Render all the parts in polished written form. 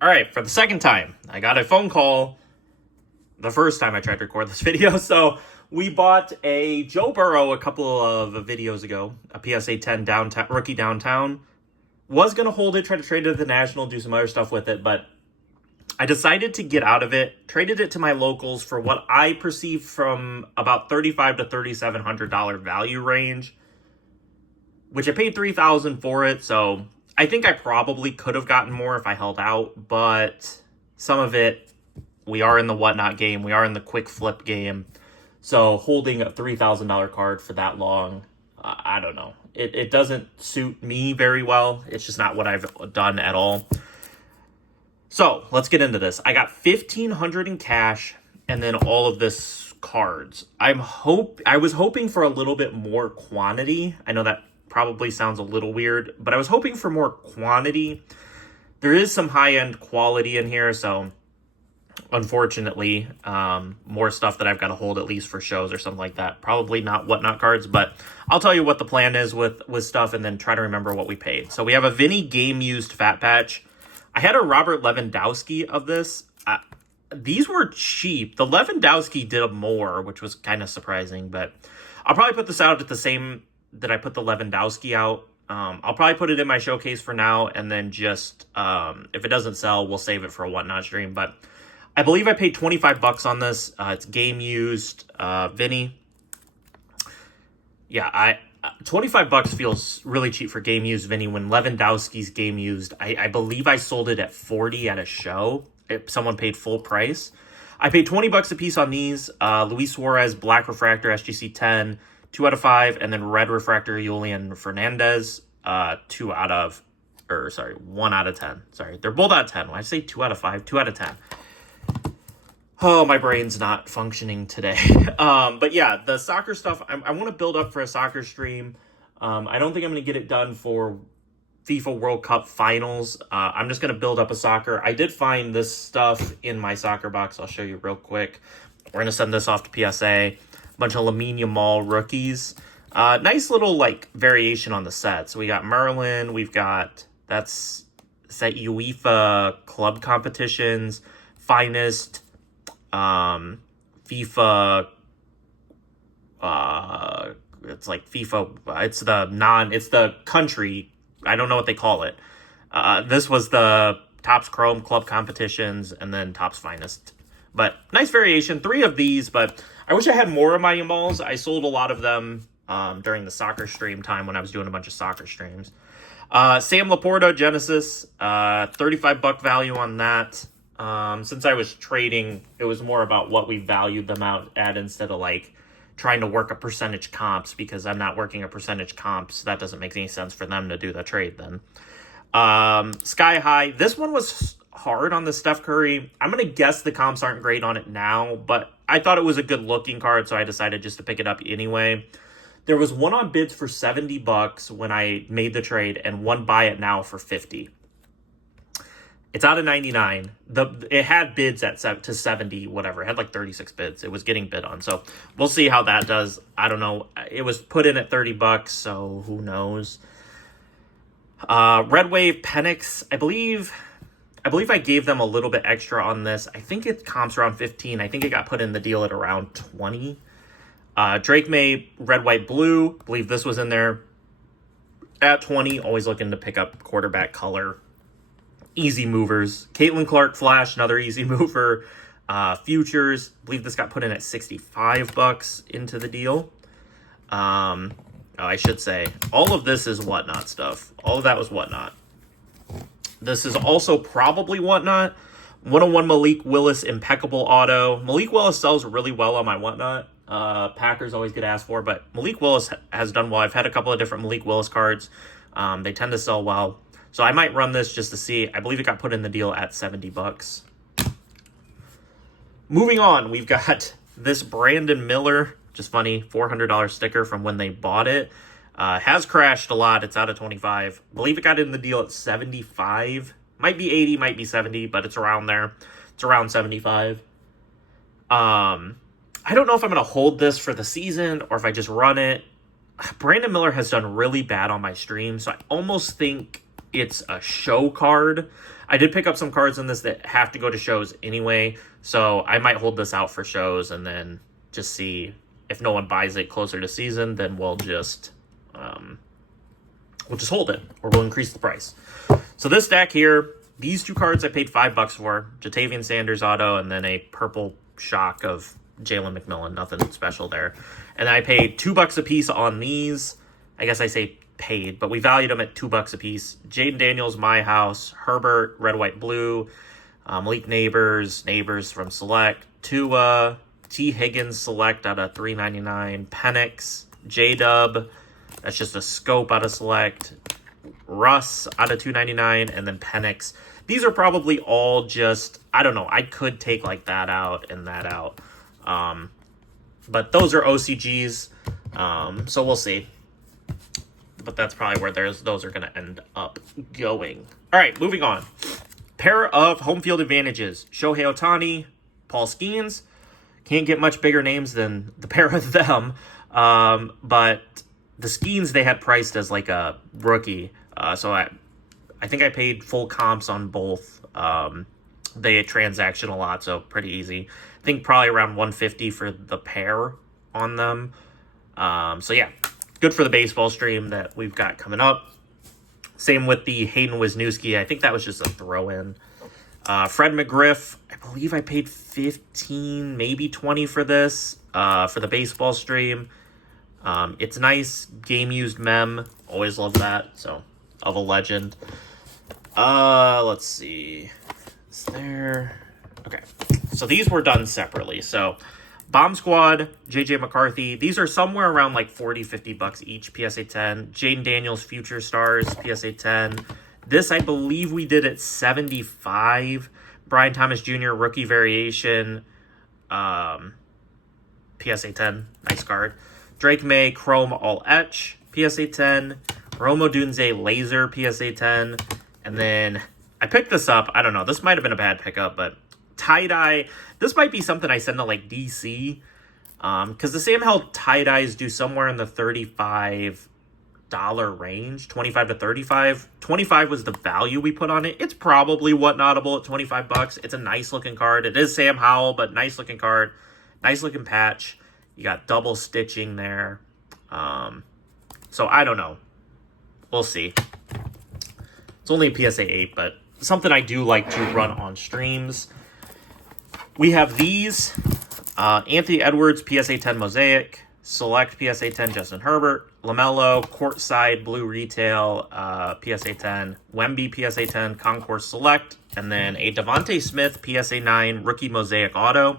All right, for the second time, I got a phone call the first time I tried to record this video. So we bought a Joe Burrow a couple of videos ago, a PSA 10 downtown rookie downtown. Was going to hold it, try to trade it to the National, do some other stuff with it, but I decided to get out of it, traded it to my locals for what I perceived from about $3,500 to $3,700 value range, which I paid $3,000 for it. So I think I probably could have gotten more if I held out, but some of it, we are in the whatnot game. We are in the quick flip game. So holding a $3,000 card for that long, I don't know. It doesn't suit me very well. It's just not what I've done at all. So let's get into this. I got $1,500 in cash and then all of this cards. I was hoping for a little bit more quantity. I know that probably sounds a little weird, but I was hoping for more quantity. There is some high-end quality in here, so unfortunately, more stuff that I've got to hold at least for shows or something like that. Probably not whatnot cards, but I'll tell you what the plan is with stuff and then try to remember what we paid. So we have a Vinny game used fat patch. I had a Robert Lewandowski of this. These were cheap. The Lewandowski did more, which was kind of surprising, but I'll probably put this out at the same that I put the Lewandowski out. I'll probably put it in my showcase for now, and then just if it doesn't sell, we'll save it for a whatnot stream. But I believe I paid $25 on this. It's game used Vinny. Yeah, $25 feels really cheap for game used Vinny when Lewandowski's game used. I believe I sold it at $40 at a show. If someone paid full price. I paid $20 a piece on these. Luis Suarez Black Refractor SGC 10, 2 out of 5, and then Red Refractor Julian Fernandez, 1 out of 10. Sorry, they're both out of 10. When I say 2 out of 5, 2 out of 10. Oh, my brain's not functioning today. But yeah, the soccer stuff, I want to build up for a soccer stream. I don't think I'm going to get it done for FIFA World Cup finals. I'm just going to build up a soccer. I did find this stuff in my soccer box. I'll show you real quick. We're going to send this off to PSA. A bunch of Lamine Yamal rookies. Nice little like variation on the set. So we got Merlin. We've got, that's set UEFA club competitions. Finest. FIFA, it's like FIFA, it's the country, I don't know what they call it. This was the Topps Chrome Club Competitions and then Topps Finest. But nice variation, 3 of these, but I wish I had more of my Yamals. I sold a lot of them during the soccer stream time when I was doing a bunch of soccer streams. Sam Laporta, Genesis, $35 value on that. Since I was trading, it was more about what we valued them out at instead of like trying to work a percentage comps, because I'm not working a percentage comps. That doesn't make any sense for them to do the trade then. Sky High. This one was hard on the Steph Curry. I'm going to guess the comps aren't great on it now, but I thought it was a good looking card, so I decided just to pick it up anyway. There was one on bids for $70 when I made the trade and one buy it now for $50. It's out of 99. It had bids to 70, whatever. It had like 36 bids. It was getting bid on. So we'll see how that does. I don't know. It was put in at $30, so who knows. Red Wave Penix, I believe I gave them a little bit extra on this. I think it comps around 15. I think it got put in the deal at around 20. Drake May Red White Blue, I believe this was in there at 20. Always looking to pick up quarterback color. Easy movers. Caitlin Clark Flash, another easy mover. Futures, I believe this got put in at $65 into the deal. I should say, all of this is whatnot stuff. All of that was whatnot. This is also probably whatnot. 101 Malik Willis Impeccable Auto. Malik Willis sells really well on my whatnot. Packers always get asked for, but Malik Willis has done well. I've had a couple of different Malik Willis cards. They tend to sell well. So I might run this just to see. I believe it got put in the deal at $70. Moving on, we've got this Brandon Miller, just funny, $400 sticker from when they bought it. Has crashed a lot. It's out of 25. I believe it got in the deal at 75. Might be 80, might be 70, but it's around there. It's around 75. I don't know if I'm going to hold this for the season or if I just run it. Brandon Miller has done really bad on my stream, so I almost think it's a show card. I did pick up some cards in this that have to go to shows anyway, so I might hold this out for shows and then just see if no one buys it closer to season, then we'll just hold it, or we'll increase the price. So this deck here, these two cards I paid $5 for, Jatavian Sanders auto, and then a purple shock of Jalen McMillan, nothing special there. And I paid $2 a piece on these. I guess I say paid, but we valued them at $2 a piece. Jaden Daniels, My House, Herbert, Red, White, Blue, Malik Neighbors from Select, Tua, T. Higgins Select out of $3.99, Penix, J-Dub, that's just a scope out of Select, Russ out of $2.99, and then Penix. These are probably all just, I don't know, I could take like that out and that out. But those are OCGs, so we'll see. But that's probably where those are going to end up going. All right, moving on. Pair of home field advantages. Shohei Ohtani, Paul Skeens. Can't get much bigger names than the pair of them. But the Skeens they had priced as like a rookie. So I think I paid full comps on both. They transaction a lot, so pretty easy. I think probably around $150 for the pair on them. So yeah, good for the baseball stream that we've got coming up. Same with the Hayden Wisniewski. I think that was just a throw-in. Fred McGriff, I believe I paid $15, maybe $20 for this, for the baseball stream. It's nice, game-used mem. Always love that, so, of a legend. Let's see. Is there... Okay, so these were done separately. So, Bomb Squad, JJ McCarthy, these are somewhere around like $40-50 each, PSA 10. Jaden Daniels, Future Stars, PSA 10. This, I believe we did at 75. Brian Thomas Jr., Rookie Variation, PSA 10, nice card. Drake May, Chrome All Etch, PSA 10. Romo Dunze, Laser, PSA 10. And then, I picked this up, I don't know, this might have been a bad pickup, but tie-dye, this might be something I send to like DC, because the Sam Held tie-dyes do somewhere in the $35 range, 25 to 35. 25 was the value we put on it. It's probably Whatnotable at $25. It's a nice looking card. It is Sam Howell, but nice looking card, nice looking patch. You got double stitching there. So I don't know. We'll see. It's only a PSA 8, but something I do like to run on streams. We have these, Anthony Edwards, PSA 10 Mosaic, Select PSA 10 Justin Herbert, LaMelo, Courtside Blue Retail, PSA 10, Wemby PSA 10, Concourse Select, and then a Devontae Smith PSA 9 Rookie Mosaic Auto.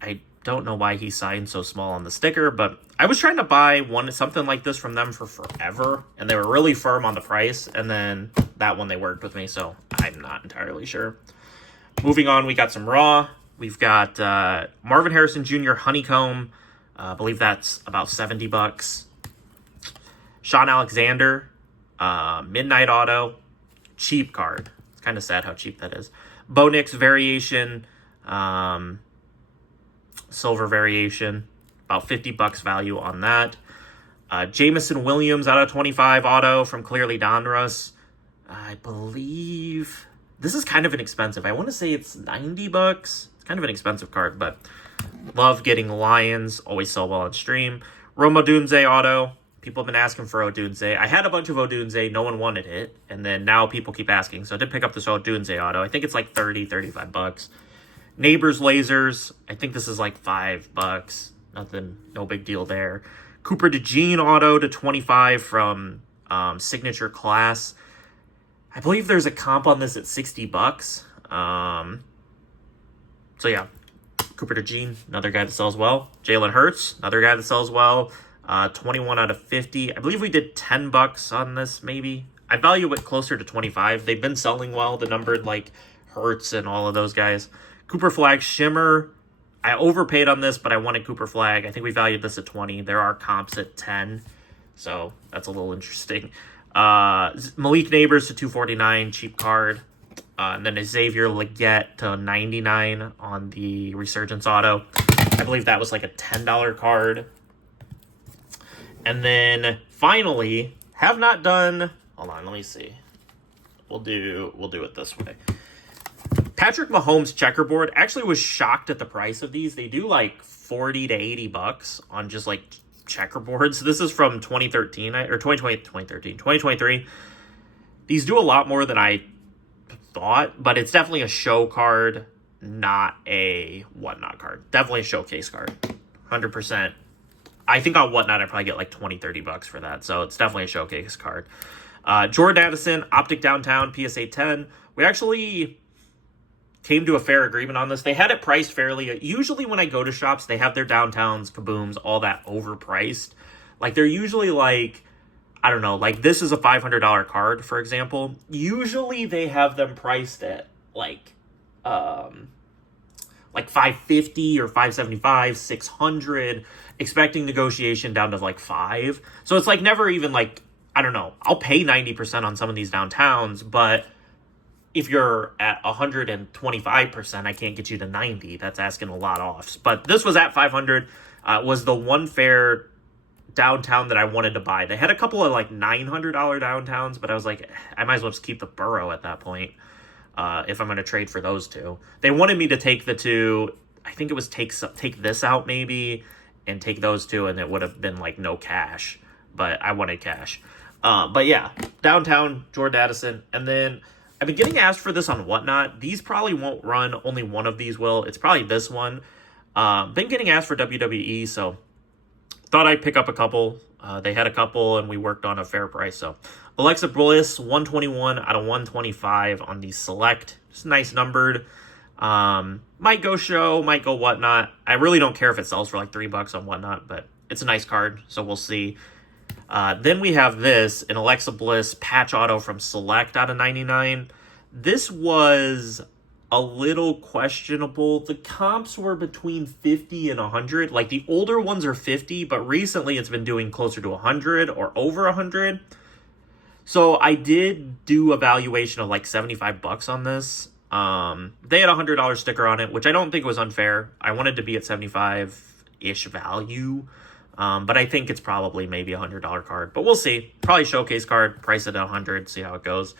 I don't know why he signed so small on the sticker, but I was trying to buy something like this from them for forever, and they were really firm on the price, and then that one they worked with me, so I'm not entirely sure. Moving on, we got some Raw. We've got Marvin Harrison Jr. Honeycomb. I believe that's about $70. Sean Alexander, Midnight Auto. Cheap card. It's kind of sad how cheap that is. Bo Nix Variation. Silver Variation. About $50 value on that. Jameson Williams out of 25 auto from Clearly Donruss. I believe... This is kind of inexpensive. I want to say it's $90. It's kind of an expensive card, but love getting Lions. Always sell well on stream. Roma Odunze auto. People have been asking for Odunze. I had a bunch of Odunze. No one wanted it. And then now people keep asking. So I did pick up this Odunze auto. I think it's like $30-35. Neighbors Lasers. I think this is like $5. Nothing, no big deal there. Cooper DeJean auto to 25 from Signature Class. I believe there's a comp on this at $60. So yeah, Cooper DeJean, another guy that sells well. Jalen Hurts, another guy that sells well. 21 out of 50. I believe we did $10 on this, maybe. I value it closer to 25. They've been selling well, the numbered like Hurts and all of those guys. Cooper Flag Shimmer. I overpaid on this, but I wanted Cooper Flag. I think we valued this at 20. There are comps at 10. So that's a little interesting. Malik Neighbors to 249, cheap card. And then a Xavier Legette to 99 on the Resurgence Auto. I believe that was like a $10 card. And then finally, have not done... Hold on, let me see. we'll do it this way. Patrick Mahomes checkerboard. Actually was shocked at the price of these. They do like 40 to 80 bucks on just like checkerboards. This is from 2013 or 2023. These do a lot more than I thought, but it's definitely a show card, not a whatnot card. Definitely a showcase card. 100%. I think on whatnot I probably get like 20, 30 bucks for that. So it's definitely a showcase card. Jordan Addison, Optic Downtown, PSA 10. We actually came to a fair agreement on this. They had it priced fairly. Usually when I go to shops, they have their downtowns, kabooms, all that overpriced. Like they're usually like, I don't know, like this is a $500 card, for example. Usually they have them priced at like 550 or 575, 600, expecting negotiation down to like 5. So it's like never even like, I don't know, I'll pay 90% on some of these downtowns, but if you're at 125%, I can't get you to 90. That's asking a lot off. But this was at 500. Was the one fair downtown that I wanted to buy. They had a couple of like $900 downtowns, but I was like, I might as well just keep the Burrow at that point if I'm going to trade for those two. They wanted me to take the two. I think it was take this out maybe and take those two, and it would have been like no cash. But I wanted cash. But yeah, downtown, Jordan Addison, and then I've been getting asked for this on Whatnot. These probably won't run. Only one of these will. It's probably this one. Been getting asked for WWE, so thought I'd pick up a couple. They had a couple, and we worked on a fair price. So Alexa Bliss, 121 out of 125 on the Select. Just nice numbered. Might go show, might go Whatnot. I really don't care if it sells for like $3 on Whatnot, but it's a nice card, so we'll see. Then we have this, an Alexa Bliss patch auto from Select out of 99. This was a little questionable. The comps were between 50 and 100. Like the older ones are 50, but recently it's been doing closer to 100 or over 100. So I did do a valuation of like 75 bucks on this. They had a $100 sticker on it, which I don't think was unfair. I wanted to be at 75-ish value. But I think it's probably maybe a $100 card, but we'll see. Probably showcase card, price it at 100, see how it goes.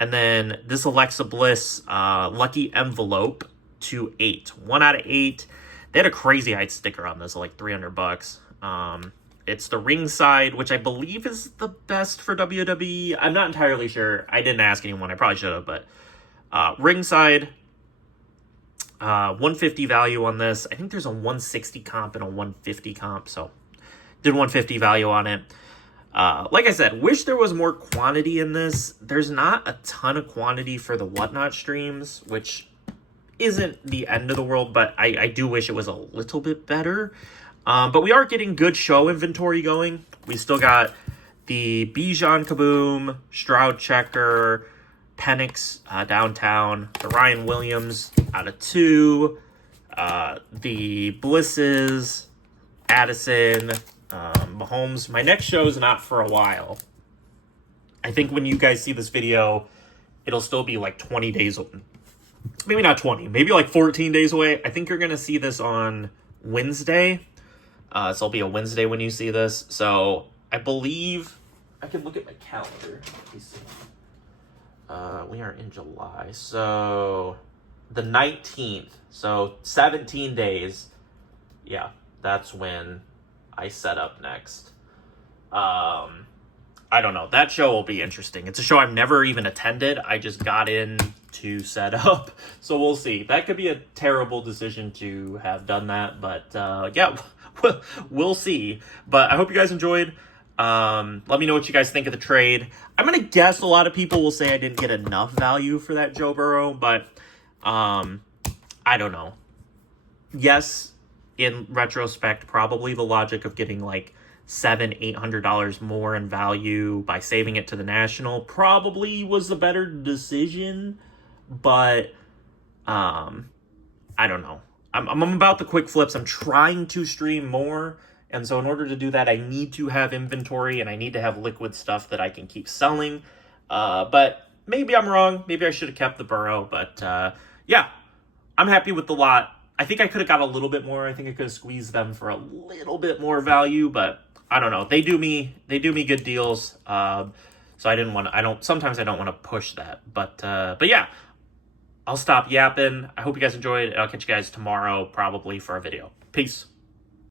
And then this Alexa Bliss, lucky envelope to 8, 1 out of 8. They had a crazy height sticker on this, like 300 bucks. It's the ringside, which I believe is the best for WWE. I'm not entirely sure. I didn't ask anyone. I probably should have, but ringside, 150 value on this. I think there's a 160 comp and a 150 comp, so did 150 value on it. Like I said, wish there was more quantity in this. There's not a ton of quantity for the Whatnot streams, which isn't the end of the world, but I do wish it was a little bit better. But we are getting good show inventory going. We still got the Bijan Kaboom, Stroud Checker, Penix downtown, the Ryan Williams out of 2, the Blisses, Addison, Mahomes. My next show is not for a while. I think when you guys see this video, it'll still be like 20 days, maybe not 20, maybe like 14 days away. I think you're going to see this on Wednesday. So it'll be a Wednesday when you see this. So I believe I can look at my calendar. Let me see. We are in July. So the 19th. So 17 days. Yeah, that's when I set up next. I don't know. That show will be interesting. It's a show I've never even attended. I just got in to set up. So we'll see. That could be a terrible decision to have done that. But yeah, we'll see. But I hope you guys enjoyed. Let me know what you guys think of the trade. I'm going to guess a lot of people will say I didn't get enough value for that Joe Burrow. But I don't know. Yes, in retrospect, probably the logic of getting like $700-800 more in value by saving it to the National probably was the better decision, but I don't know. I'm about the quick flips. I'm trying to stream more, and so in order to do that, I need to have inventory and I need to have liquid stuff that I can keep selling. But maybe I'm wrong. Maybe I should have kept the Burrow, but yeah, I'm happy with the lot. I think I could have got a little bit more. I think I could have squeezed them for a little bit more value, but I don't know. They do me good deals. So sometimes I don't want to push that. But yeah, I'll stop yapping. I hope you guys enjoyed. I'll catch you guys tomorrow, probably, for a video. Peace.